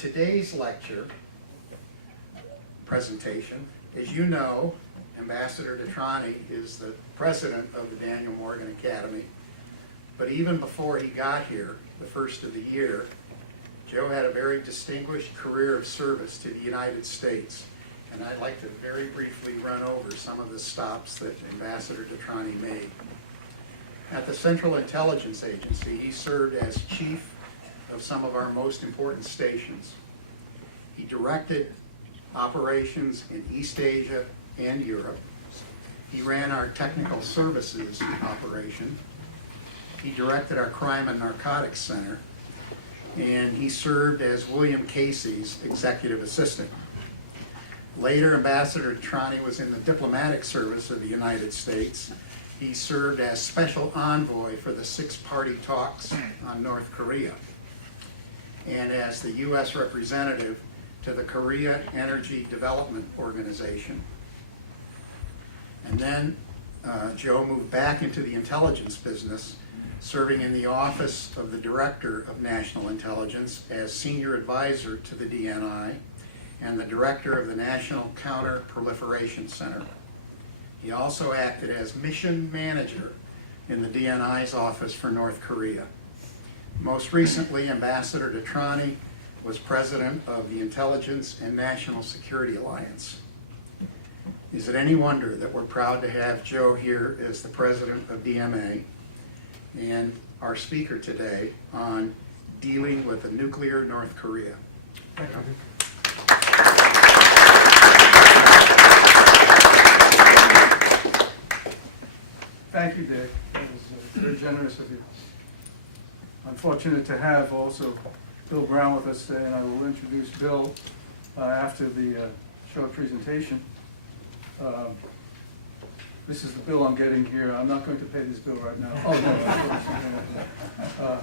today's lecture presentation, as you know, Ambassador DeTrani is the president of the Daniel Morgan Academy. But even before he got here, the first of the year, Joe had a very distinguished career of service to the United States. And I'd like to very briefly run over some of the stops that Ambassador DeTrani made. At the Central Intelligence Agency, he served as chief of some of our most important stations. He directed operations in East Asia and Europe. He ran our technical services operation. He directed our crime and narcotics center. And he served as William Casey's executive assistant. Later, Ambassador DeTrani was in the diplomatic service of the United States. He served as special envoy for the six-party talks on North Korea and as the U.S. representative to the Korea Energy Development Organization. And then Joe moved back into the intelligence business, serving in the office of the Director of National Intelligence as senior advisor to the DNI and the director of the National Counter-Proliferation Center. He also acted as mission manager in the DNI's office for North Korea. Most recently, Ambassador DeTrani was president of the Intelligence and National Security Alliance. Is it any wonder that we're proud to have Joe here as the president of DMA and our speaker today on dealing with a nuclear North Korea? Thank you. Thank you, Dick. That was very generous of you. I'm fortunate to have also Bill Brown with us today, and I will introduce Bill after the short presentation. This is the bill I'm getting here. I'm not going to pay this bill right now. Oh, no.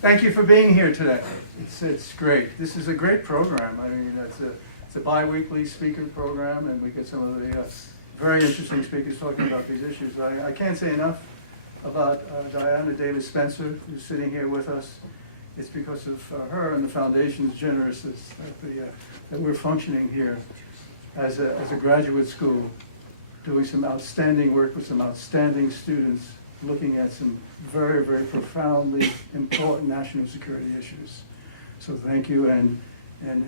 Thank you for being here today. It's great. This is a great program. I mean, it's a bi-weekly speaker program, and we get some of the very interesting speakers talking about these issues. I can't say enough about Diana Davis Spencer, who's sitting here with us. It's because of her and the foundation's generousness that we're functioning here as a graduate school, doing some outstanding work with some outstanding students, looking at some very, very profoundly important national security issues. So thank you. And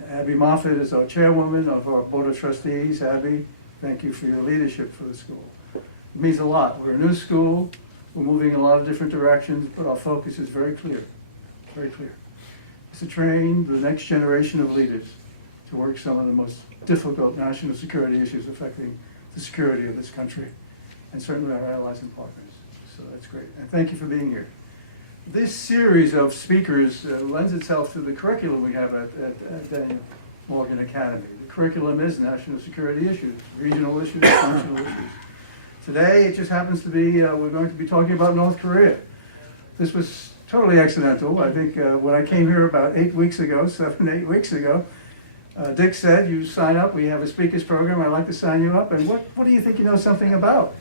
Abby Moffett is our chairwoman of our Board of Trustees. Abby, thank you for your leadership for the school. It means a lot. We're a new school. We're moving in a lot of different directions, but our focus is very clear, very clear. It's to train the next generation of leaders to work some of the most difficult national security issues affecting the security of this country, and certainly our allies and partners. So that's great. And thank you for being here. This series of speakers lends itself to the curriculum we have at Daniel Morgan Academy. The curriculum is national security issues, regional issues, functional issues. Today, it just happens to be, we're going to be talking about North Korea. This was totally accidental. I think when I came here about 8 weeks ago, 8 weeks ago, Dick said, you sign up, we have a speakers program, I'd like to sign you up, and what do you think you know something about?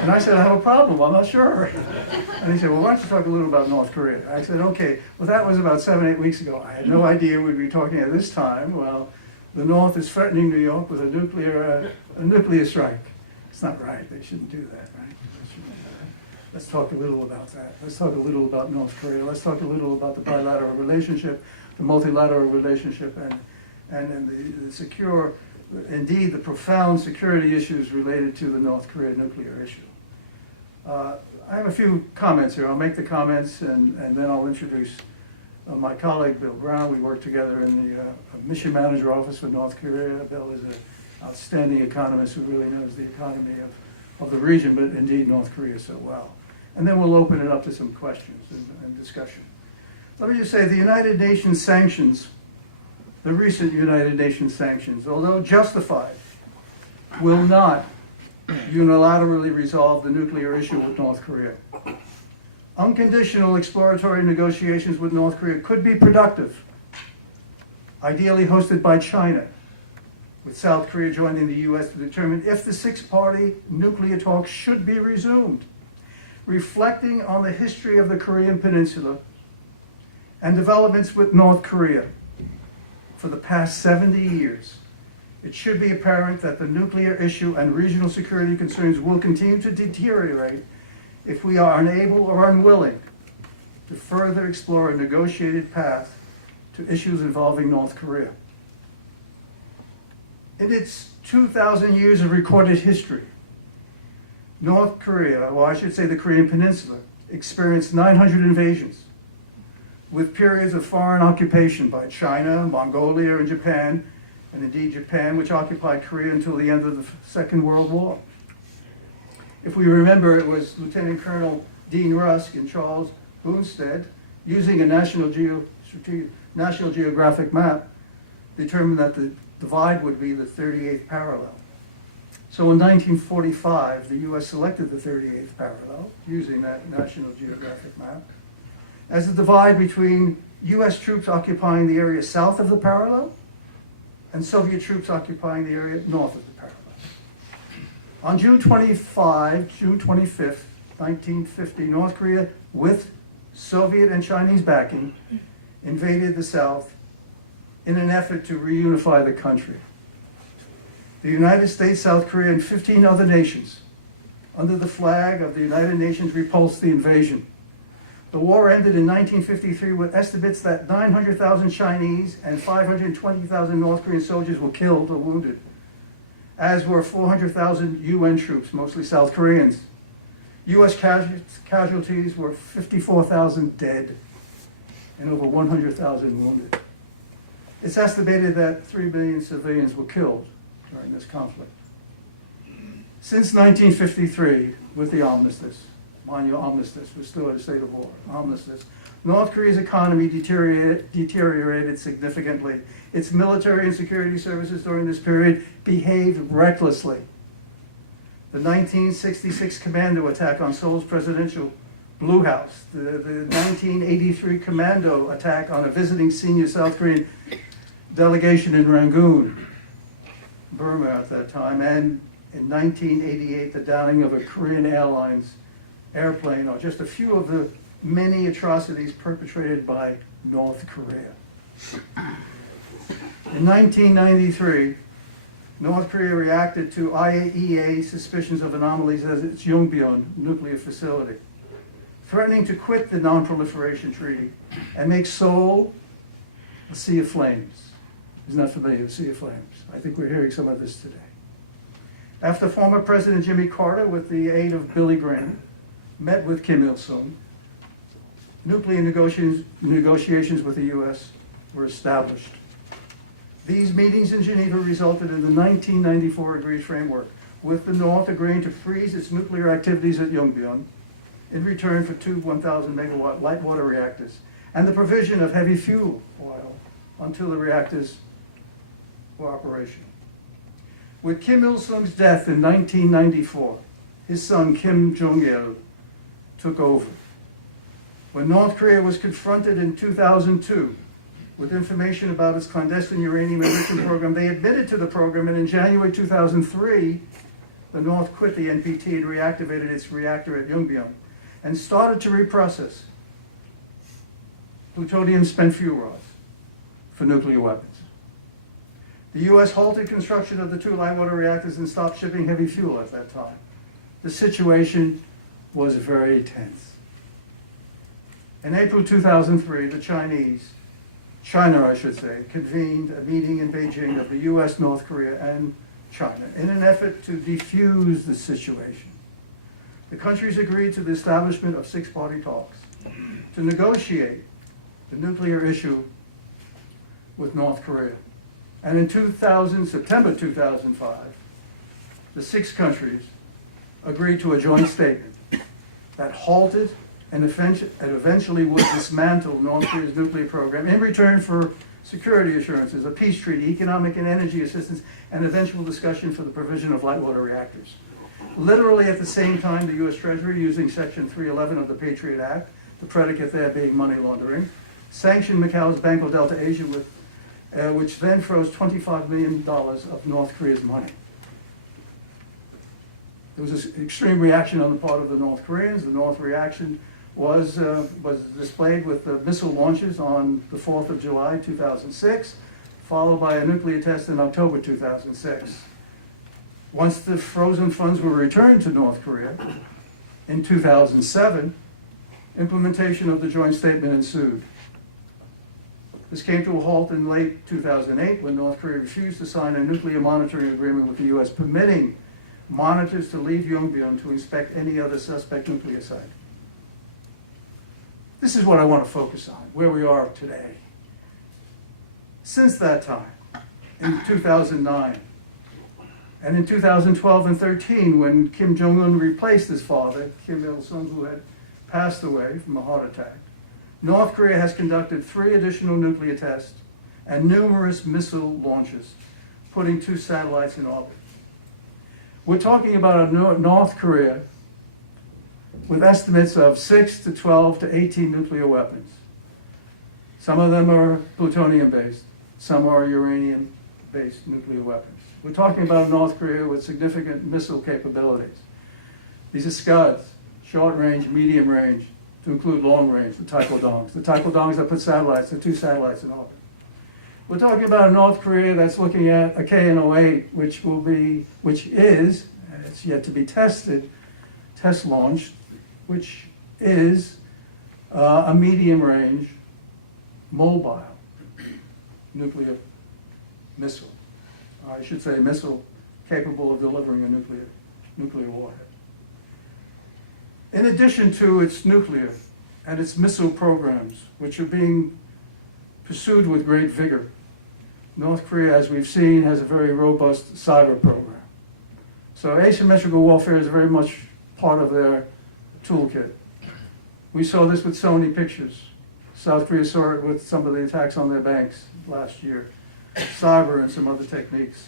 And I said, I have a problem, I'm not sure. And he said, well, why don't you talk a little about North Korea? I said, okay, well that was about 7, 8 weeks ago. I had no idea we'd be talking at this time. Well, the North is threatening New York with a nuclear strike. It's not right, they shouldn't do that, right? Let's talk a little about that. Let's talk a little about North Korea. Let's talk a little about the bilateral relationship, the multilateral relationship, and the secure, indeed the profound security issues related to the North Korea nuclear issue. I have a few comments here. I'll make the comments and then I'll introduce my colleague Bill Brown. We work together in the mission manager office for North Korea. Bill is an outstanding economist who really knows the economy of the region, but indeed North Korea so well. And then we'll open it up to some questions and discussion. Let me just say the United Nations sanctions, the recent United Nations sanctions, although justified, will not unilaterally resolve the nuclear issue with North Korea. Unconditional exploratory negotiations with North Korea could be productive, ideally hosted by China, with South Korea joining the U.S. to determine if the six-party nuclear talks should be resumed, reflecting on the history of the Korean Peninsula and developments with North Korea. for the past 70 years, it should be apparent that the nuclear issue and regional security concerns will continue to deteriorate if we are unable or unwilling to further explore a negotiated path to issues involving North Korea. In its 2,000 years of recorded history, North Korea, or I should say the Korean Peninsula, experienced 900 invasions, with periods of foreign occupation by China, Mongolia, and Japan, and indeed Japan, which occupied Korea until the end of the Second World War. If we remember, it was Lieutenant Colonel Dean Rusk and Charles Boonstead, using a National Geographic map, determined that the divide would be the 38th parallel. So in 1945, the U.S. selected the 38th parallel, using that National Geographic map, as the divide between U.S. troops occupying the area south of the parallel and Soviet troops occupying the area north of the parallel. On June 25th, 1950, North Korea, with Soviet and Chinese backing, invaded the South in an effort to reunify the country. The United States, South Korea, and 15 other nations, under the flag of the United Nations, repulsed the invasion. The war ended in 1953 with estimates that 900,000 Chinese and 520,000 North Korean soldiers were killed or wounded, as were 400,000 UN troops, mostly South Koreans. U.S. casualties were 54,000 dead and over 100,000 wounded. It's estimated that 3 million civilians were killed during this conflict. Since 1953, with the armistice, mind you, armistice, we're still in a state of war, armistice, North Korea's economy deteriorated significantly. Its military and security services during this period behaved recklessly. The 1966 commando attack on Seoul's presidential Blue House, the 1983 commando attack on a visiting senior South Korean delegation in Rangoon, Burma at that time, and in 1988 the downing of a Korean Airlines airplane are just a few of the many atrocities perpetrated by North Korea. In 1993, North Korea reacted to IAEA suspicions of anomalies at its Yongbyon nuclear facility, threatening to quit the Non-Proliferation Treaty and make Seoul a sea of flames. Isn't that familiar, a sea of flames? I think we're hearing some of this today. After former President Jimmy Carter, with the aid of Billy Graham, met with Kim Il-sung, nuclear negotiations with the U.S. were established. These meetings in Geneva resulted in the 1994 agreed framework, with the North agreeing to freeze its nuclear activities at Yongbyon in return for two 1,000 megawatt light water reactors and the provision of heavy fuel oil until the reactors were operational. With Kim Il-sung's death in 1994, his son Kim Jong-il took over. When North Korea was confronted in 2002 with information about its clandestine uranium enrichment program, they admitted to the program, and in January 2003, the North quit the NPT and reactivated its reactor at Yongbyon and started to reprocess plutonium spent fuel rods for nuclear weapons. The U.S. halted construction of the two light water reactors and stopped shipping heavy fuel at that time. The situation was very tense. In April 2003, China, convened a meeting in Beijing of the U.S., North Korea, and China in an effort to defuse the situation. The countries agreed to the establishment of six-party talks to negotiate the nuclear issue with North Korea. And in September 2005, the six countries agreed to a joint statement that halted and eventually would dismantle North Korea's nuclear program in return for security assurances, a peace treaty, economic and energy assistance, and eventual discussion for the provision of light water reactors. Literally at the same time, the U.S. Treasury, using Section 311 of the Patriot Act, the predicate there being money laundering, sanctioned Macau's Banco Delta Asia, which then froze $25 million of North Korea's money. There was this extreme reaction on the part of the North Koreans. The North reaction was displayed with the missile launches on the 4th of July, 2006, followed by a nuclear test in October 2006. Once the frozen funds were returned to North Korea in 2007, implementation of the joint statement ensued. This came to a halt in late 2008 when North Korea refused to sign a nuclear monitoring agreement with the U.S. permitting monitors to leave Yongbyon to inspect any other suspect nuclear site. This is what I want to focus on, where we are today. Since that time, in 2009, and in 2012 and 13, when Kim Jong-un replaced his father, Kim Il-sung, who had passed away from a heart attack, North Korea has conducted 3 additional nuclear tests and numerous missile launches, putting 2 satellites in orbit. We're talking about a North Korea with estimates of 6 to 12 to 18 nuclear weapons. Some of them are plutonium-based, some are uranium-based nuclear weapons. We're talking about North Korea with significant missile capabilities. These are Scuds, short range, medium range, to include long range, the taekwoondogs. The taekwoondogs that put satellites, the 2 satellites in orbit. We're talking about a North Korea that's looking at a KN-08, which is, it's yet to be tested, test launched, which is a medium range, mobile nuclear missile. I should say missile capable of delivering a nuclear warhead. In addition to its nuclear and its missile programs, which are being pursued with great vigor, North Korea, as we've seen, has a very robust cyber program. So asymmetrical warfare is very much part of their toolkit. We saw this with Sony Pictures. South Korea saw it with some of the attacks on their banks last year. Cyber and some other techniques.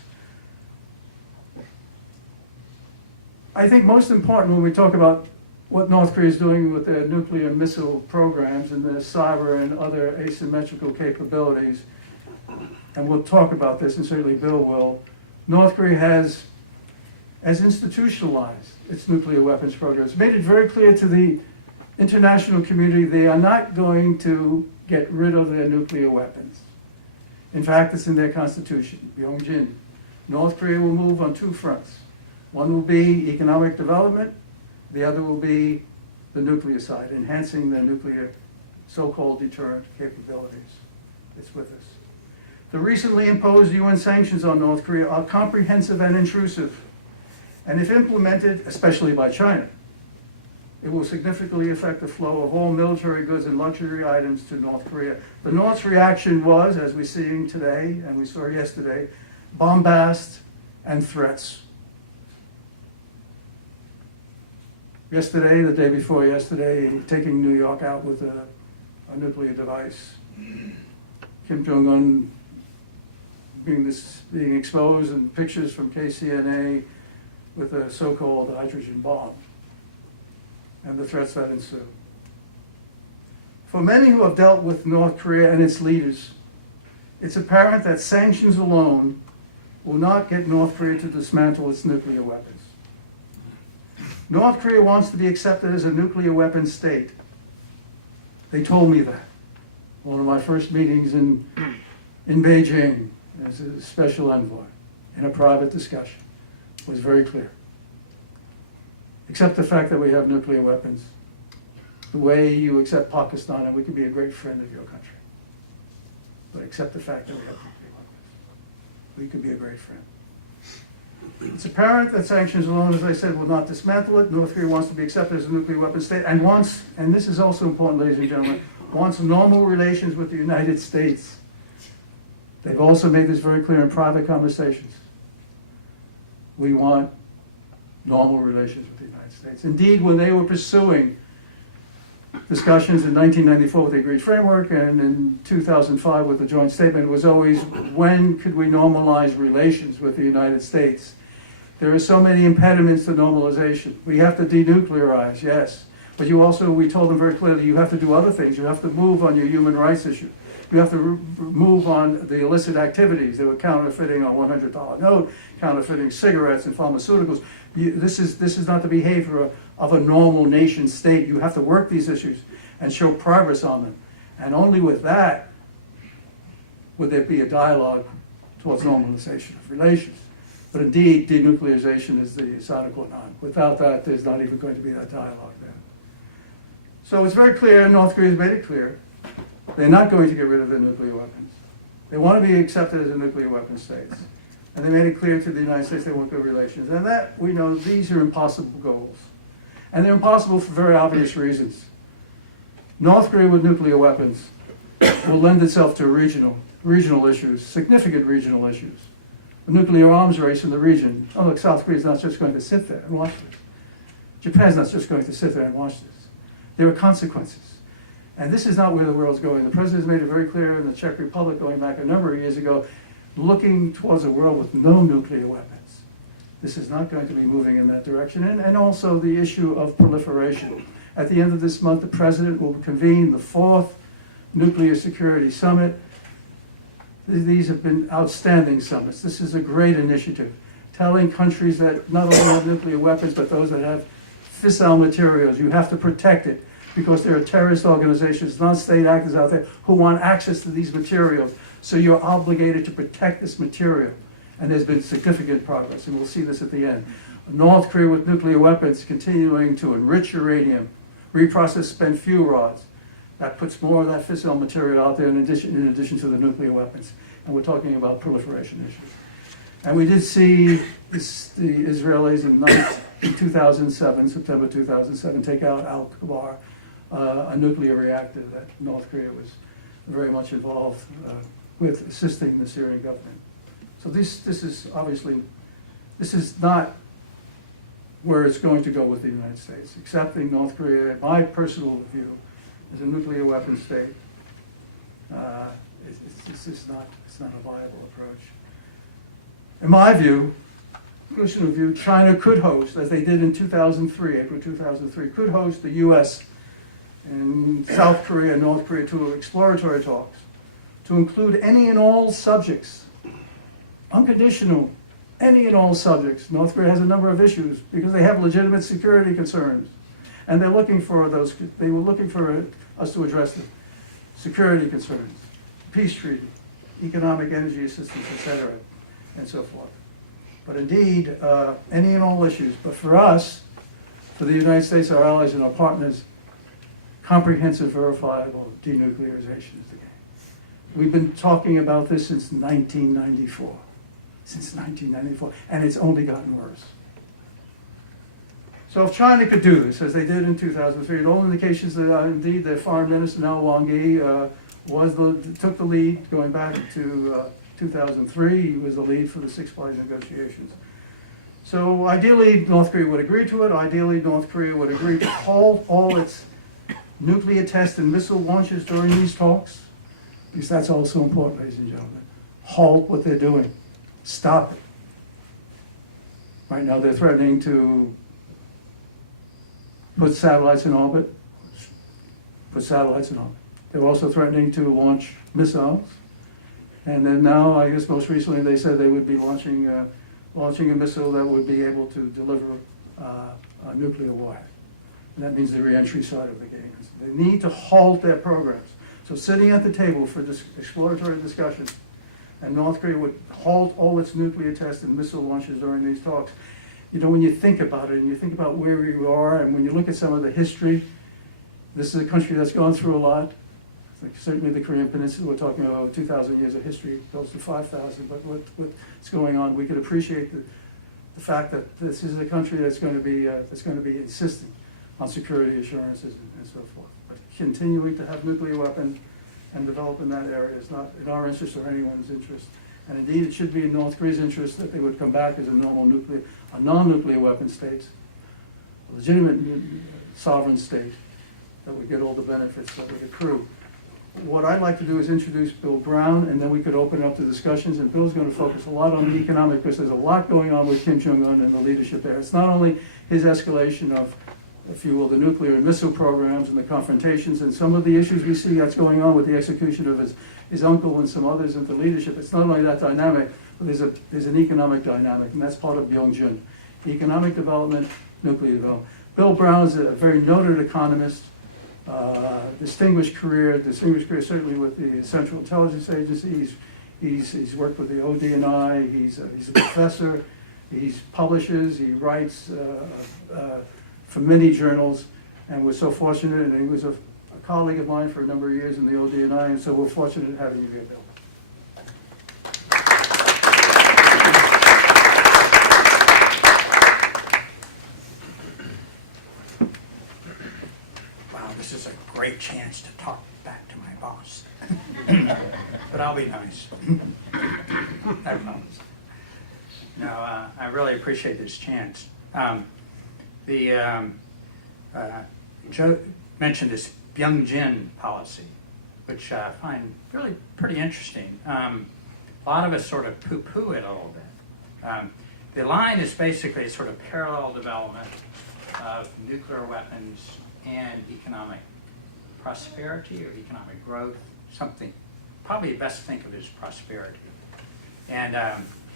I think most important when we talk about what North Korea is doing with their nuclear missile programs and their cyber and other asymmetrical capabilities, and we'll talk about this, and certainly Bill will, North Korea has institutionalized its nuclear weapons programs, made it very clear to the international community they are not going to get rid of their nuclear weapons. In fact, it's in their constitution, Byongjin. North Korea will move on 2 fronts. One will be economic development, the other will be the nuclear side, enhancing their nuclear so-called deterrent capabilities. It's with us. The recently imposed UN sanctions on North Korea are comprehensive and intrusive, and if implemented, especially by China, it will significantly affect the flow of all military goods and luxury items to North Korea. The North's reaction was, as we're seeing today, and we saw yesterday, bombast and threats. Yesterday, the day before yesterday, taking New York out with a nuclear device. Kim Jong-un being exposed in pictures from KCNA with a so-called hydrogen bomb, and the threats that ensue. For many who have dealt with North Korea and its leaders, it's apparent that sanctions alone will not get North Korea to dismantle its nuclear weapons. North Korea wants to be accepted as a nuclear weapons state. They told me that. One of my first meetings in Beijing as a special envoy in a private discussion was very clear. Accept the fact that we have nuclear weapons, the way you accept Pakistan, and we could be a great friend of your country. But accept the fact that we have nuclear weapons. We could be a great friend. It's apparent that sanctions alone, as I said, will not dismantle it. North Korea wants to be accepted as a nuclear weapons state and wants, and this is also important, ladies and gentlemen, wants normal relations with the United States. They've also made this very clear in private conversations. We want normal relations with the United States. Indeed, when they were pursuing discussions in 1994 with the Agreed Framework and in 2005 with the joint statement, it was always, when could we normalize relations with the United States? There are so many impediments to normalization. We have to denuclearize, yes. But you also, we told them very clearly, you have to do other things. You have to move on your human rights issue. You have to move on the illicit activities. They were counterfeiting a $100 note, counterfeiting cigarettes and pharmaceuticals. This is not the behavior of a normal nation state. You have to work these issues and show progress on them. And only with that would there be a dialogue towards normalization of relations. But indeed, denuclearization is the sine qua non. Without that, there's not even going to be that dialogue there. So it's very clear, North Korea has made it clear, they're not going to get rid of their nuclear weapons. They want to be accepted as a nuclear weapon states. And they made it clear to the United States they want good relations. And that, we know, these are impossible goals. And they're impossible for very obvious reasons. North Korea with nuclear weapons will lend itself to regional issues, significant regional issues. A nuclear arms race in the region. Oh, look, South Korea is not just going to sit there and watch this. Japan's not just going to sit there and watch this. There are consequences. And this is not where the world's going. The president has made it very clear in the Czech Republic going back a number of years ago, looking towards a world with no nuclear weapons. This is not going to be moving in that direction. And also the issue of proliferation. At the end of this month, the president will convene the 4th Nuclear Security Summit. These have been outstanding summits. This is a great initiative, telling countries that not only have nuclear weapons, but those that have fissile materials, you have to protect it, because there are terrorist organizations, non-state actors out there who want access to these materials. So you're obligated to protect this material. And there's been significant progress, and we'll see this at the end. North Korea with nuclear weapons continuing to enrich uranium, reprocess spent fuel rods. That puts more of that fissile material out there in addition to the nuclear weapons. And we're talking about proliferation issues. And we did see the Israelis in 2007, September 2007, take out Al-Kabar, a nuclear reactor that North Korea was very much involved with assisting the Syrian government. So this is obviously, this is not where it's going to go with the United States. Accepting North Korea, in my personal view, as a nuclear weapon state, it's not a viable approach. In my view, personal view, China could host, as they did in 2003, April 2003, could host the U.S. and South Korea and North Korea to exploratory talks to include any and all subjects, unconditional, any and all subjects. North Korea has a number of issues because they have legitimate security concerns. And they're looking for those, they were looking for us to address the security concerns, peace treaty, economic energy assistance, etc., and so forth. But indeed, any and all issues. But for us, for the United States, our allies and our partners, comprehensive, verifiable denuclearization is the game. We've been talking about this since 1994. Since 1994, and it's only gotten worse. So if China could do this, as they did in 2003, and all indications that indeed their foreign minister, Now Wang Yi, took the lead going back to 2003. He was the lead for the six-party negotiations. So ideally, North Korea would agree to it. Ideally, North Korea would agree to halt all its nuclear tests and missile launches during these talks, because that's also important, ladies and gentlemen. Halt what they're doing. Stop it. Right now, they're threatening to put satellites in orbit. They're also threatening to launch missiles. And then now, I guess most recently, they said they would be launching a missile that would be able to deliver a nuclear warhead. And that means the reentry side of the game. They need to halt their programs. So sitting at the table for this exploratory discussion, and North Korea would halt all its nuclear tests and missile launches during these talks. You know, when you think about it, and you think about where we are, and when you look at some of the history, this is a country that's gone through a lot. Like certainly the Korean Peninsula, we're talking about over 2,000 years of history, close to 5,000, but what's going on, we could appreciate the fact that this is a country that's going to be insisting on security assurances and so forth. But continuing to have nuclear weapons and develop in that area is not in our interest or anyone's interest. And indeed, it should be in North Korea's interest that they would come back as a non-nuclear weapon state, a legitimate sovereign state that would get all the benefits that would accrue. What I'd like to do is introduce Bill Brown, and then we could open up the discussions. And Bill's going to focus a lot on the economic, because there's a lot going on with Kim Jong-un and the leadership there. It's not only his escalation of, if you will, the nuclear and missile programs and the confrontations and some of the issues we see that's going on with the execution of his uncle and some others into leadership. It's not only that dynamic, but there's an economic dynamic, and that's part of Byung-jun. Economic development, nuclear development. Bill Brown is a very noted economist, distinguished career certainly with the Central Intelligence Agency. He's worked with the ODNI. He's a professor. He publishes. He writes for many journals, and we're so fortunate. And he was a colleague of mine for a number of years in the ODNI, and so we're fortunate having you here, Bill. Wow, this is a great chance to talk back to my boss. But I'll be nice. I promise. No, I really appreciate this chance. Joe mentioned this Byung-Jin policy, which I find really pretty interesting. A lot of us sort of poo-poo it a little bit. The line is basically a sort of parallel development of nuclear weapons and economic prosperity or economic growth, something probably best to think of as prosperity. And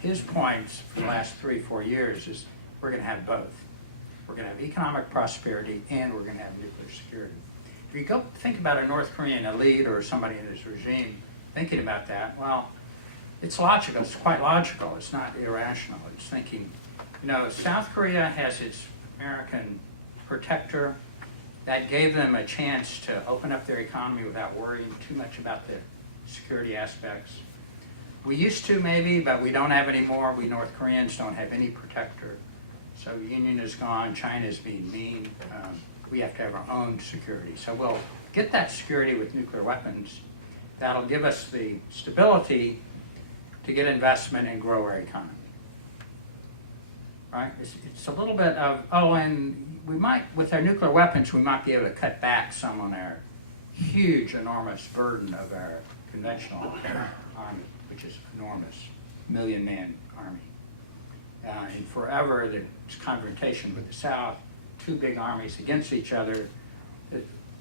his points for the last 3-4 years is we're going to have both. We're going to have economic prosperity and we're going to have nuclear security. If you go think about a North Korean elite or somebody in his regime thinking about that, well, it's logical. It's quite logical. It's not irrational. It's thinking, you know, South Korea has its American protector. That gave them a chance to open up their economy without worrying too much about the security aspects. We used to maybe, but we don't have anymore. We North Koreans don't have any protector. Soviet Union is gone. China is being mean. We have to have our own security. So we'll get that security with nuclear weapons. That'll give us the stability to get investment and grow our economy. Right? It's a little bit of, oh, and we might, with our nuclear weapons, we might be able to cut back some on our huge, enormous burden of our conventional army, which is enormous, million-man army. And forever, there's confrontation with the South, two big armies against each other.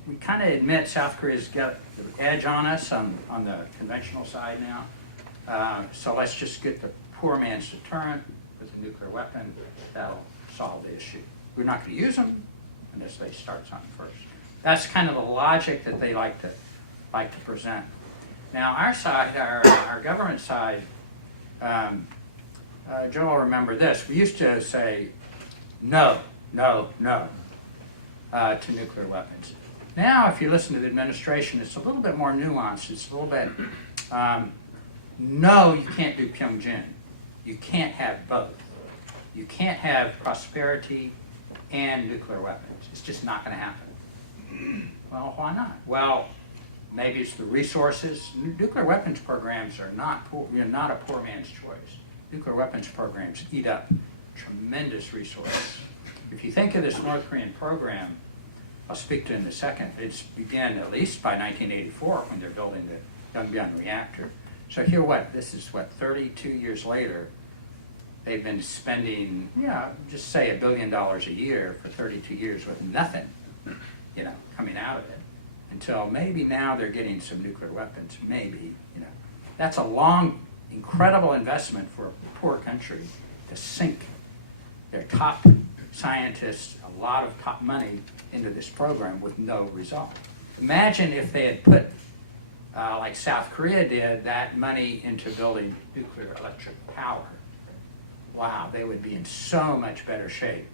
We kind of admit South Korea's got the edge on us on the conventional side now. So let's just get the poor man's deterrent with a nuclear weapon. That'll solve the issue. We're not going to use them unless they start something first. That's kind of the logic that they like to present. Now, our side, our government side, Joe will remember this. We used to say no, no, no to nuclear weapons. Now, if you listen to the administration, it's a little bit more nuanced. It's a little bit, no, you can't do Pyongyang. You can't have both. You can't have prosperity and nuclear weapons. It's just not going to happen. Well, why not? Well, maybe it's the resources. Nuclear weapons programs are not not a poor man's choice. Nuclear weapons programs eat up tremendous resources. If you think of this North Korean program, I'll speak to in a second. It's began at least by 1984 when they're building the Yongbyon reactor. So here, this is 32 years later. They've been spending, just say $1 billion a year for 32 years with nothing, coming out of it. Until maybe now they're getting some nuclear weapons, maybe, That's a long, incredible investment for a poor country to sink their top scientists, a lot of top money into this program with no result. Imagine if they had put, like South Korea did, that money into building nuclear electric power. Wow, they would be in so much better shape.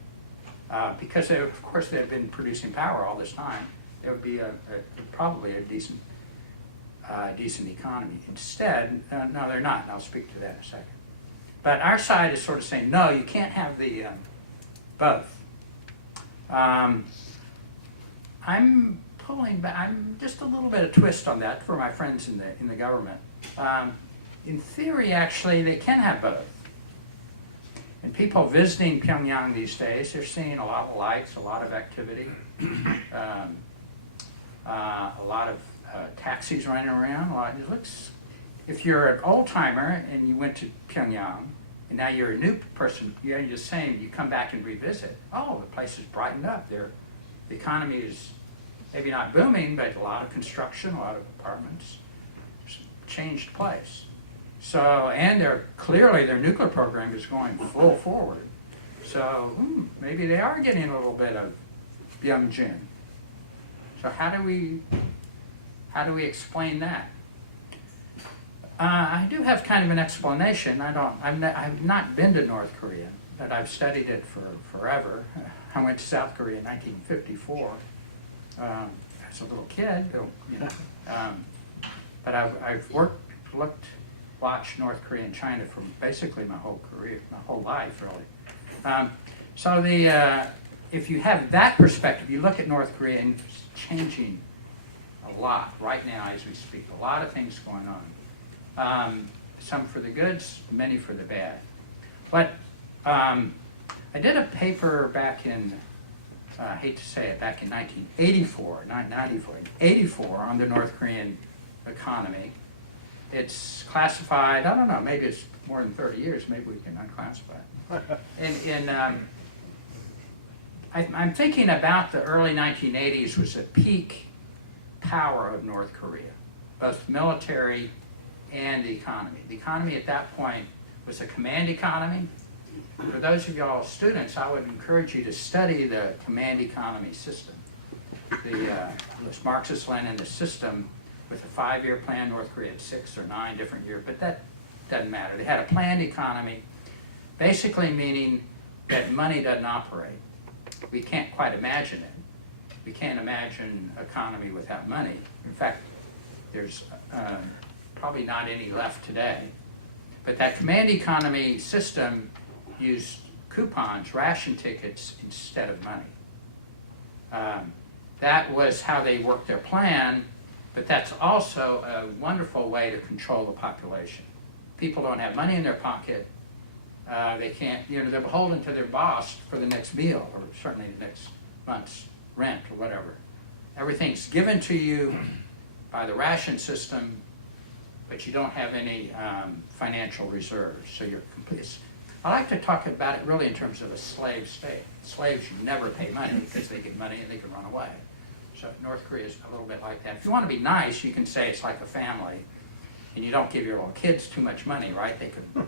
Because they, of course, they've been producing power all this time. It would be probably a decent economy. Instead, no, they're not. And I'll speak to that in a second. But our side is sort of saying, no, you can't have the both. I'm pulling back. I'm just a little bit of twist on that for my friends in the government. In theory, actually, they can have both. And people visiting Pyongyang these days, they're seeing a lot of lights, a lot of activity, a lot of taxis running around. It looks, if you're an old timer and you went to Pyongyang, and now you're a new person, you're just saying you come back and revisit. Oh, the place is brightened up. The economy is maybe not booming, but a lot of construction, a lot of apartments, changed place. So, and clearly their nuclear program is going full forward. So maybe they are getting a little bit of Byung-Jin. So how do we explain that? I do have kind of an explanation. I've not been to North Korea, but I've studied it for forever. I went to South Korea in 1954 as a little kid, you know. But I've watched North Korea and China for basically my whole career, my whole life, really. If you have that perspective, you look at North Korea and it's changing a lot right now as we speak. A lot of things going on. Some for the goods, many for the bad. But I did a paper back in, I hate to say it, back in 1984, not 94, 84 on the North Korean economy. It's classified, I don't know, maybe it's more than 30 years, maybe we can unclassify it. I'm thinking about the early 1980s was a peak power of North Korea, both military and the economy. The economy at that point was a command economy. For those of y'all students, I would encourage you to study the command economy system. This Marxist-Leninist system with a 5-year plan. North Korea had 6 or 9 different years, but that doesn't matter. They had a planned economy, basically meaning that money doesn't operate. We can't quite imagine it. We can't imagine an economy without money. In fact, there's probably not any left today. But that command economy system used coupons, ration tickets, instead of money. That was how they worked their plan, but that's also a wonderful way to control the population. People don't have money in their pocket. They can't, they're beholden to their boss for the next meal, or certainly the next month's rent, or whatever. Everything's given to you by the ration system, but you don't have any financial reserves, so you're complete. I like to talk about it really in terms of a slave state. Slaves never pay money because they get money and they can run away. So North Korea is a little bit like that. If you want to be nice, you can say it's like a family, and you don't give your little kids too much money, right? They could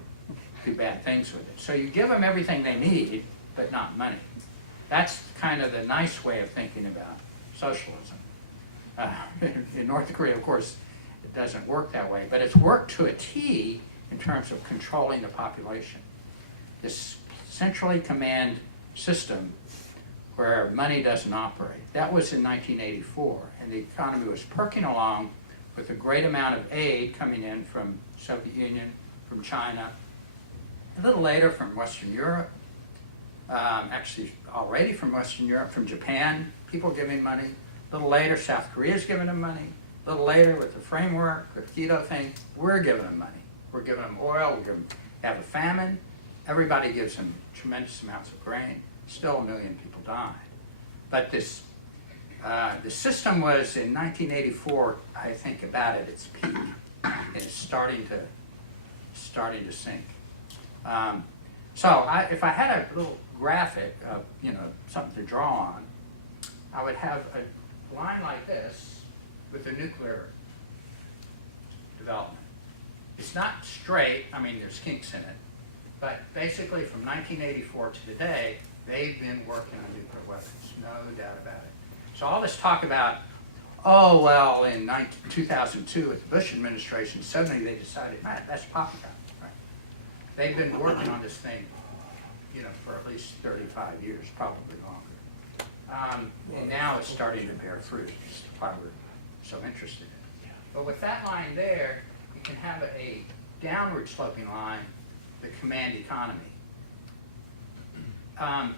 do bad things with it. So you give them everything they need, but not money. That's kind of the nice way of thinking about socialism. In North Korea, of course, it doesn't work that way, but it's worked to a T in terms of controlling the population. This centrally command system where money doesn't operate. That was in 1984, and the economy was perking along with a great amount of aid coming in from Soviet Union, from China, a little later from Western Europe, actually already from Western Europe, from Japan, people giving money. A little later, South Korea's giving them money. A little later, with the framework, the keto thing, we're giving them money. We're giving them oil, have a famine. Everybody gives them tremendous amounts of grain. Still 1 million people died. But this, the system was in 1984, I think, about at its peak. And it's starting to sink. If I had a little graphic of, something to draw on, I would have a line like this with the nuclear development. It's not straight, there's kinks in it, but basically from 1984 to today, they've been working on nuclear weapons, no doubt about it. So all this talk about, in 2002 with the Bush administration, suddenly they decided, man, that's poppycock. Right? They've been working on this thing, for at least 35 years, probably longer. And now it's starting to bear fruit. That's why we're so interested in it. But with that line there, you can have a downward sloping line, the command economy.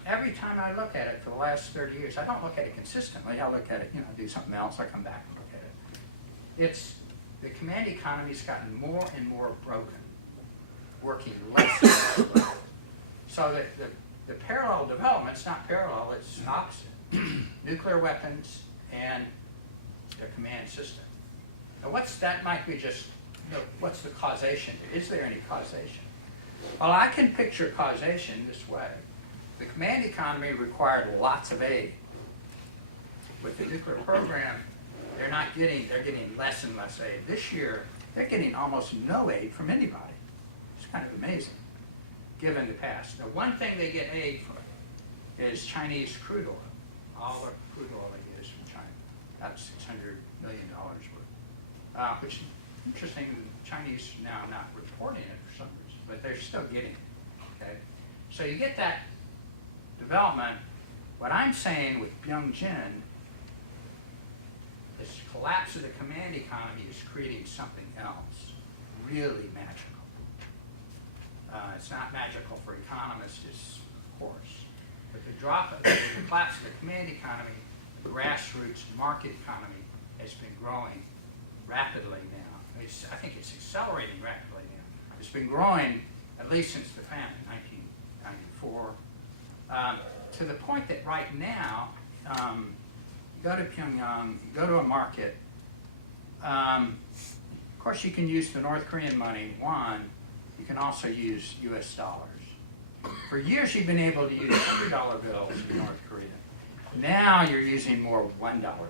Every time I look at it for the last 30 years, I don't look at it consistently. I look at it, do something else. I come back and look at it. The command economy's gotten more and more broken, working less and less. So the parallel development's not parallel, it's opposite. Nuclear weapons and the command system. Now what's the causation? Is there any causation? Well, I can picture causation this way. The command economy required lots of aid. With the nuclear program, they're getting less and less aid. This year, they're getting almost no aid from anybody. It's kind of amazing, given the past. The one thing they get aid for is Chinese crude oil. All the crude oil they get is from China. about $600 million worth, which is interesting. The Chinese are now not reporting it for some reason, but they're still getting it. Okay, so you get that development. What I'm saying with Byung-Jin, this collapse of the command economy is creating something else, really magical. It's not magical for economists, of course, but the collapse of the command economy, the grassroots market economy has been growing rapidly now. I think it's accelerating rapidly now. It's been growing at least since the famine, 1994, to the point that right now, you go to Pyongyang, you go to a market, of course you can use the North Korean money, won. You can also use US dollars. For years you've been able to use $100 bills in North Korea. Now you're using more $1 bills,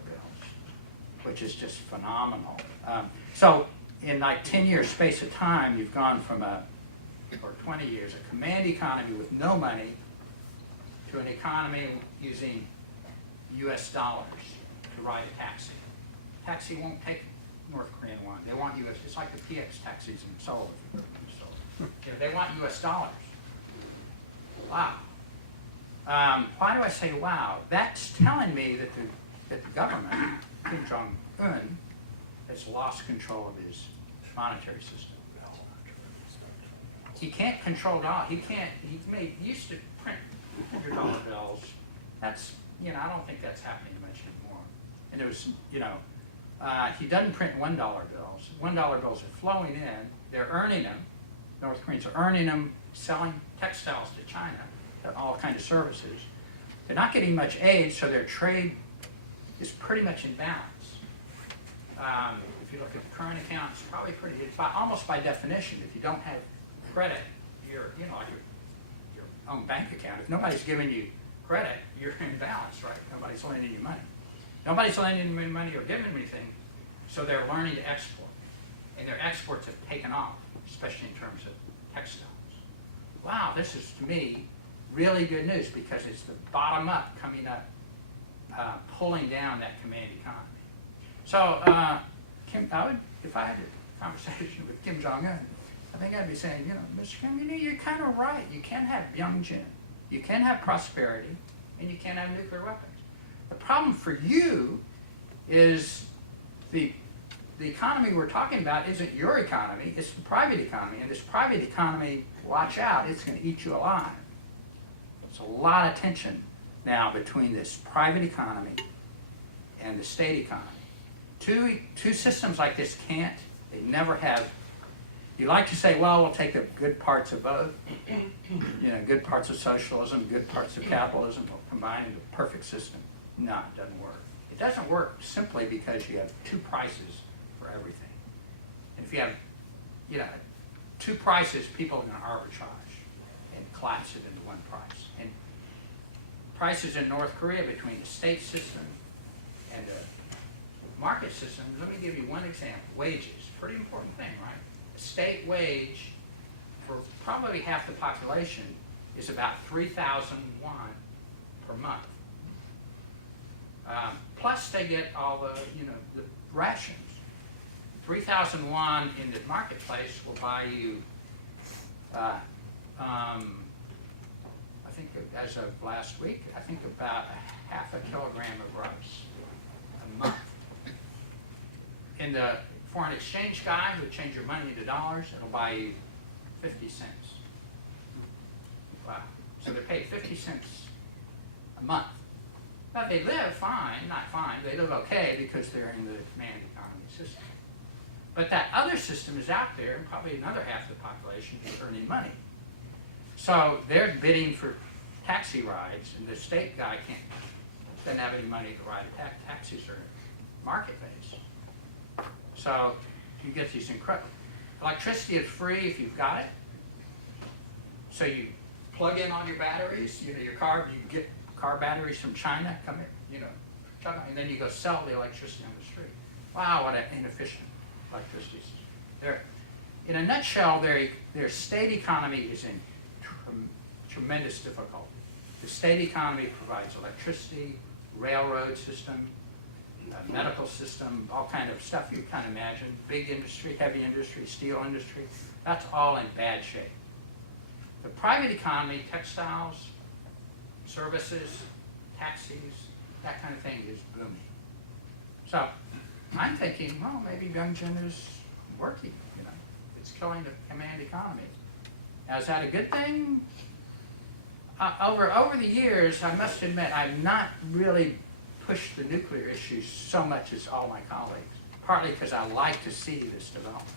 which is just phenomenal. So in like 10 years space of time, you've gone from or 20 years, a command economy with no money to an economy using US dollars to ride a taxi. Taxi won't take North Korean won. They want US, it's like the PX taxis in Seoul. They want US dollars. Wow. Why do I say wow? That's telling me that the government, Kim Jong-un, has lost control of his monetary system. He can't control dollars. He used to print $100 bills. That's, I don't think that's happening much anymore. And there was, he doesn't print $1 bills. $1 bills are flowing in. They're earning them. North Koreans are earning them, selling textiles to China, all kinds of services. They're not getting much aid, so their trade is pretty much in balance. If you look at the current account, it's probably almost by definition. If you don't have credit, you're, like your own bank account. If nobody's giving you credit, you're in balance, right? Nobody's lending you money. Nobody's lending you money or giving anything, so they're learning to export. And their exports have taken off, especially in terms of textiles. Wow, this is, to me, really good news because it's the bottom up coming up, pulling down that command economy. So, if I had a conversation with Kim Jong-un, I think I'd be saying, Mr. Kim, you're kind of right. You can have Byung-Jin, you can have prosperity, and you can have nuclear weapons. The problem for you is the economy we're talking about isn't your economy, it's the private economy. And this private economy, watch out, it's going to eat you alive. There's a lot of tension now between this private economy and the state economy. Two systems like this they never have. You like to say, well, we'll take the good parts of both, good parts of socialism, good parts of capitalism, we'll combine into a perfect system. No, it doesn't work. It doesn't work simply because you have two prices for everything. And if you have, two prices, people are going to arbitrage and collapse it into one price. And prices in North Korea between the state system and the market system, let me give you one example. Wages, pretty important thing, right? The state wage for probably half the population is about 3,000 won per month. Plus they get all the rations. 3,000 won in the marketplace will buy you, I think as of last week, about half a kilogram of rice a month. In the foreign exchange guy who would change your money into dollars, it'll buy you 50 cents. Wow. So they're paid 50 cents a month. But they live fine, not fine, they live okay because they're in the command economy system. But that other system is out there, and probably another half of the population is earning money. So they're bidding for taxi rides, and the state guy doesn't have any money to ride a taxis are market-based. So you get these incredible. Electricity is free if you've got it. So you plug in on your batteries, your car, you get car batteries from China, and then you go sell the electricity on the street. Wow, what an inefficient electricity system. In a nutshell, their state economy is in tremendous difficulty. The state economy provides electricity, railroad system, medical system, all kind of stuff you can imagine, big industry, heavy industry, steel industry, that's all in bad shape. The private economy, textiles, services, taxis, that kind of thing is booming. So I'm thinking, well, maybe Younggen is working, you know, it's killing the command economy. Now, is that a good thing? Over the years, I must admit, I've not really pushed the nuclear issues so much as all my colleagues, partly because I like to see this development.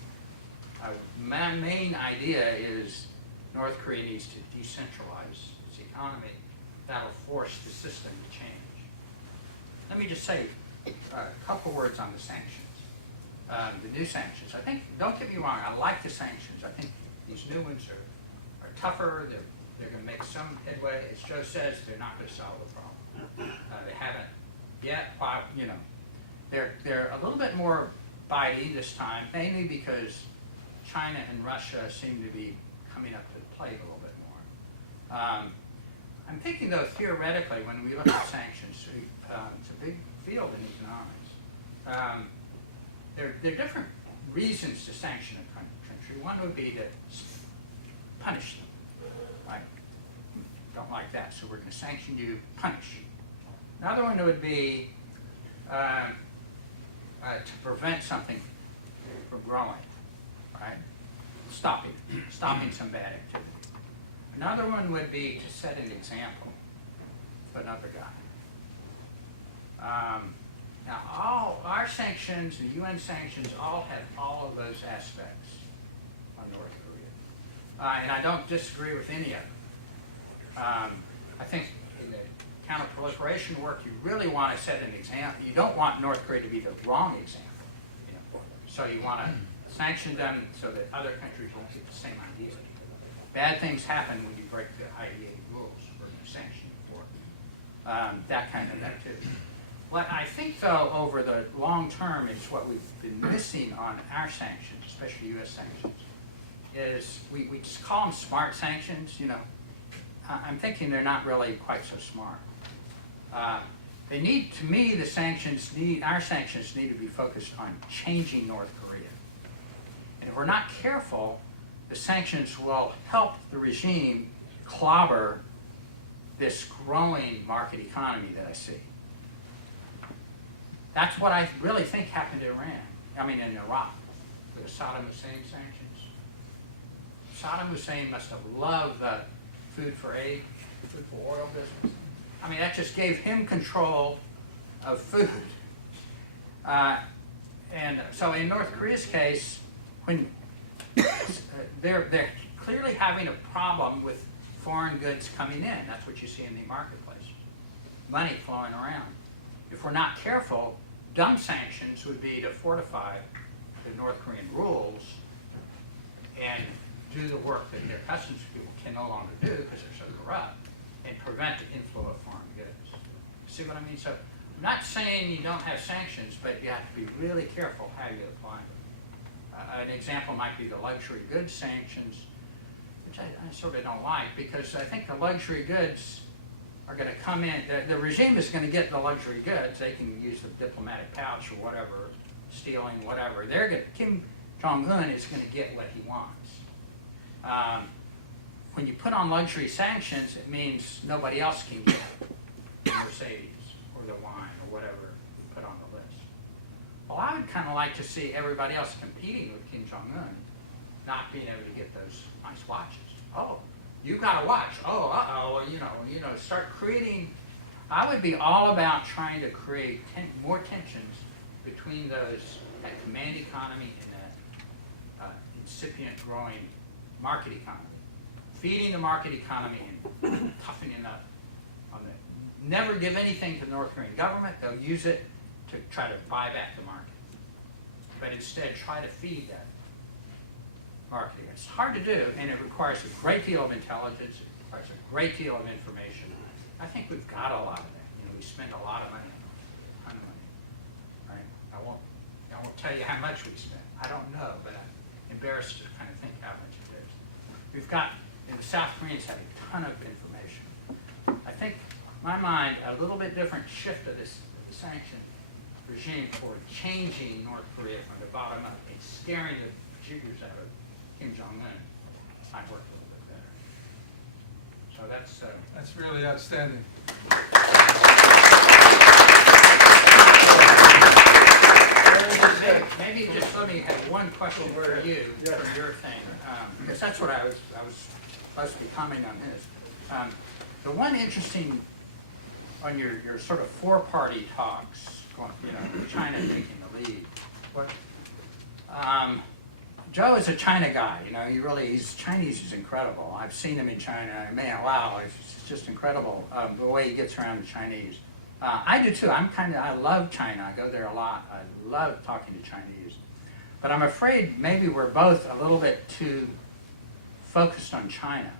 My main idea is North Korea needs to decentralize its economy. That'll force the system to change. Let me just say a couple words on the sanctions, the new sanctions. I think, don't get me wrong, I like the sanctions. I think these new ones are tougher. They're going to make some headway. As Joe says, they're not going to solve the problem. They haven't yet. You know, they're a little bit more bitey this time, mainly because China and Russia seem to be coming up to the plate a little bit more. I'm thinking, though, theoretically, when we look at sanctions, it's a big field in economics. There are different reasons to sanction a country. One would be to punish them. Right? Don't like that, so we're going to sanction you, punish. Another one would be to prevent something from growing, right? Stopping some bad activity. Another one would be to set an example for another guy. Now, all our sanctions, the UN sanctions, all have all of those aspects on North Korea. And I don't disagree with any of them. I think in the counterproliferation work, you really want to set an example. You don't want North Korea to be the wrong example. You know? So you want to sanction them so that other countries won't get the same idea. Bad things happen when you break the IEA rules. We're going to sanction you for it. That kind of activity. What I think, though, over the long term is what we've been missing on our sanctions, especially U.S. sanctions, is we just call them smart sanctions. You know, I'm thinking they're not really quite so smart. They need, to me, our sanctions need to be focused on changing North Korea. And if we're not careful, the sanctions will help the regime clobber this growing market economy that I see. That's what I really think happened in Iraq, with the Saddam Hussein sanctions. Saddam Hussein must have loved the food for oil business. I mean, that just gave him control of food. And so in North Korea's case, when they're clearly having a problem with foreign goods coming in. That's what you see in the marketplace. Money flowing around. If we're not careful, dumb sanctions would be to fortify the North Korean rules and do the work that their customs people can no longer do because they're so corrupt, and prevent the inflow of foreign goods. See what I mean? So I'm not saying you don't have sanctions, but you have to be really careful how you apply them. An example might be the luxury goods sanctions, which I sort of don't like, because I think the luxury goods are going to come in, the regime is going to get the luxury goods. They can use the diplomatic pouch or whatever, stealing, whatever. Kim Jong-un is going to get what he wants. When you put on luxury sanctions, it means nobody else can get the Mercedes or the wine or whatever you put on the list. Well, I would kind of like to see everybody else competing with Kim Jong-un not being able to get those nice watches. Oh, you got a watch. Oh, uh-oh, you know, start creating. I would be all about trying to create more tensions between that command economy and that incipient growing market economy. Feeding the market economy and toughening up on it. Never give anything to the North Korean government. They'll use it to try to buy back the market. But instead, try to feed that market. It's hard to do, and it requires a great deal of intelligence. It requires a great deal of information. I think we've got a lot of that. You know, we spend a lot of money, a ton of money. Right? I won't tell you how much we spend. I don't know, but I'm embarrassed to kind of think how much it is. We've got, and the South Koreans have a ton of information. I think, in my mind, a little bit different shift of the sanction regime for changing North Korea from the bottom up and scaring the jiggers out of Kim Jong-un might work a little bit better. So That's really outstanding. maybe just let me have one question for you from your thing, because that's what I was supposed to be commenting on his. The one interesting on your sort of four-party talks, going, China taking the lead. Joe is a China guy. He's Chinese is incredible. I've seen him in China. Man, wow, it's just incredible the way he gets around the Chinese. I do too. I love China. I go there a lot. I love talking to Chinese. But I'm afraid maybe we're both a little bit too focused on China,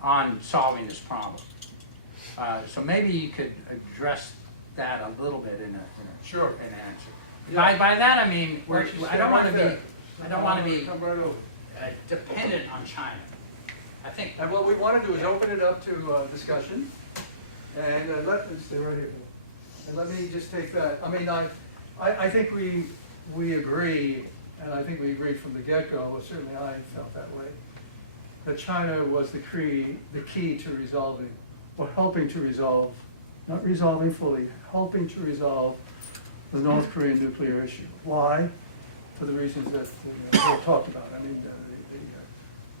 on solving this problem. So maybe you could address that a little bit in Sure. an answer. By that I mean I don't want to be Come right over. dependent on China. I think. And what we want to do is open it up to discussion. And let's stay right here. And let me just take that. I mean, I think we agree, and I think we agreed from the get-go, well, certainly I felt that way, that China was the key to resolving, or helping to resolve, not resolving fully, helping to resolve the North Korean nuclear issue. Why? For the reasons that we talked about. I mean,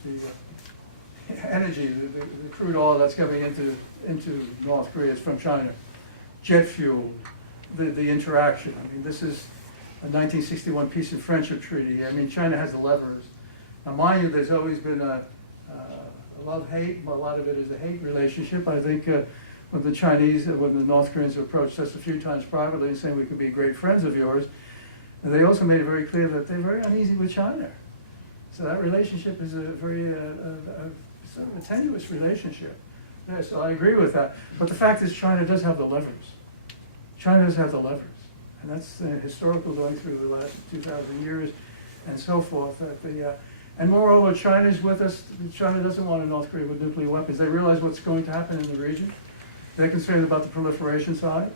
the energy, the crude oil that's coming into North Korea is from China. Jet fuel, the interaction. I mean, this is a 1961 Peace and Friendship Treaty. I mean, China has the levers. Now, mind you, there's always been a love-hate. A lot of it is a hate relationship. I think when the North Koreans approached us a few times privately saying we could be great friends of yours, they also made it very clear that they're very uneasy with China. So that relationship is a very sort of a tenuous relationship. Yeah, so I agree with that. But the fact is China does have the levers. China does have the levers. And that's historical going through the last 2,000 years and so forth. And moreover, China's with us. China doesn't want a North Korea with nuclear weapons. They realize what's going to happen in the region. They're concerned about the proliferation side.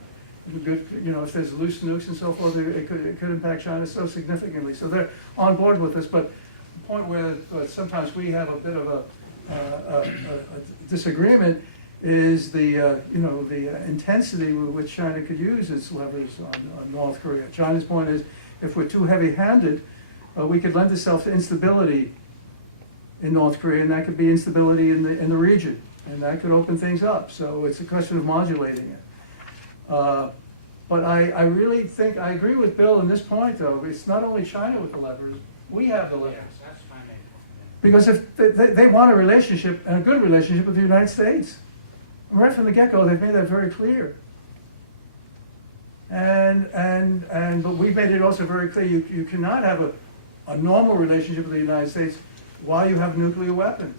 If there's loose nukes and so forth, it could impact China so significantly. So they're on board with us. But the point where sometimes we have a bit of a disagreement is the intensity with which China could use its levers on North Korea. China's point is, if we're too heavy-handed, we could lend itself to instability in North Korea, and that could be instability in the region, and that could open things up. So it's a question of modulating it. But I really think I agree with Bill in this point, though. It's not only China with the levers; we have the levers. Yes, that's my main point. Because if they want a relationship, and a good relationship with the United States, right from the get-go, they've made that very clear. But we've made it also very clear you cannot have a normal relationship with the United States while you have nuclear weapons,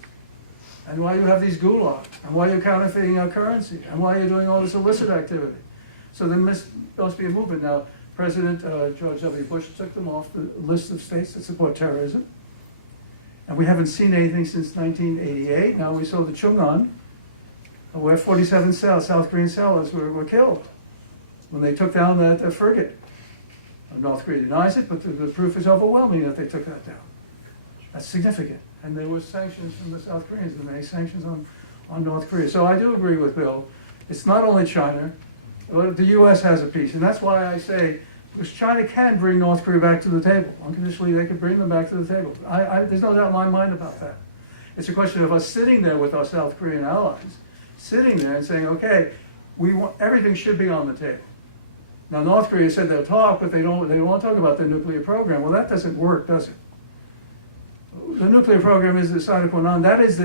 and while you have these gulags, and while you're counterfeiting our currency, and while you're doing all this illicit activity. So there must be a movement. Now, President George W. Bush took them off the list of states that support terrorism. And we haven't seen anything since 1988. Now we saw the Chungan, where 47 South Korean sailors were killed when they took down that frigate. North Korea denies it, but the proof is overwhelming that they took that down. That's significant. And there were sanctions from the South Koreans, and many sanctions on North Korea. So I do agree with Bill. It's not only China. The U.S. has a piece, and that's why I say, because China can bring North Korea back to the table. Unconditionally, they could bring them back to the table. There's no doubt in my mind about that. It's a question of us sitting there with our South Korean allies, sitting there and saying, okay, everything should be on the table. Now, North Korea said they'll talk, but they don't want to talk about their nuclear program. Well, that doesn't work, does it? The nuclear program is the sine qua non. That's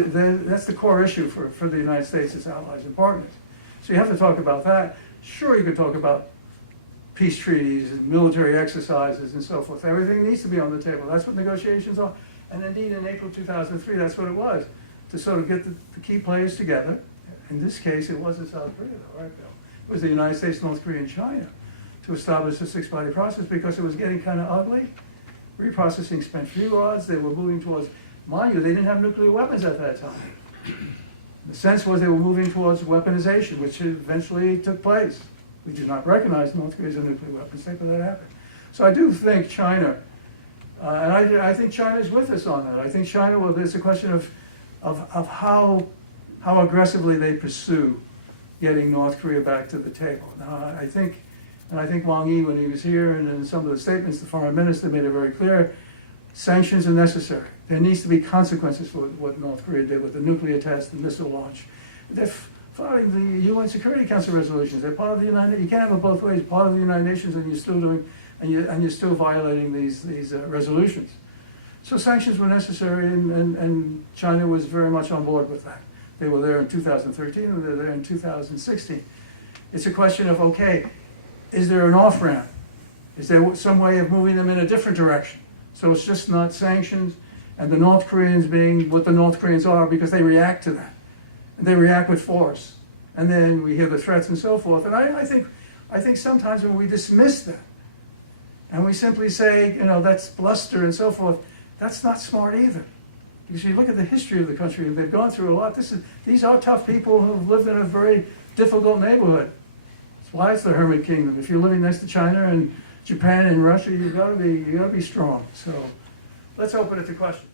the core issue for the United States, its allies and partners. So you have to talk about that. Sure, you could talk about peace treaties and military exercises and so forth. Everything needs to be on the table. That's what negotiations are. And indeed, in April 2003, that's what it was, to sort of get the key players together. In this case, it wasn't South Korea, though, right, Bill? It was the United States, North Korea, and China to establish a six-party process because it was getting kind of ugly. Reprocessing spent fuel rods. They were moving towards, mind you, they didn't have nuclear weapons at that time. The sense was they were moving towards weaponization, which eventually took place. We do not recognize North Korea as a nuclear weapon state, but that happened. So I do think China, and I think China is with us on that. I think China will, it's a question of how aggressively they pursue getting North Korea back to the table. Now, I think Wang Yi, when he was here, and in some of the statements, the foreign minister made it very clear, sanctions are necessary. There needs to be consequences for what North Korea did with the nuclear test, the missile launch. They're following the UN Security Council resolutions. They're part of the United Nations. You can't have it both ways. Part of the United Nations, and you're still doing, and you're still violating these resolutions. So sanctions were necessary, and China was very much on board with that. They were there in 2013, and they're there in 2016. It's a question of, okay, is there an off-ramp? Is there some way of moving them in a different direction? So it's just not sanctions, and the North Koreans being what the North Koreans are, because they react to that. And they react with force. And then we hear the threats and so forth. And I think sometimes when we dismiss that, and we simply say, you know, that's bluster and so forth, that's not smart either. Because you look at the history of the country, and they've gone through a lot. These are tough people who've lived in a very difficult neighborhood. That's why it's the Hermit Kingdom. If you're living next to China and Japan and Russia, you gotta be strong. So let's open it to questions.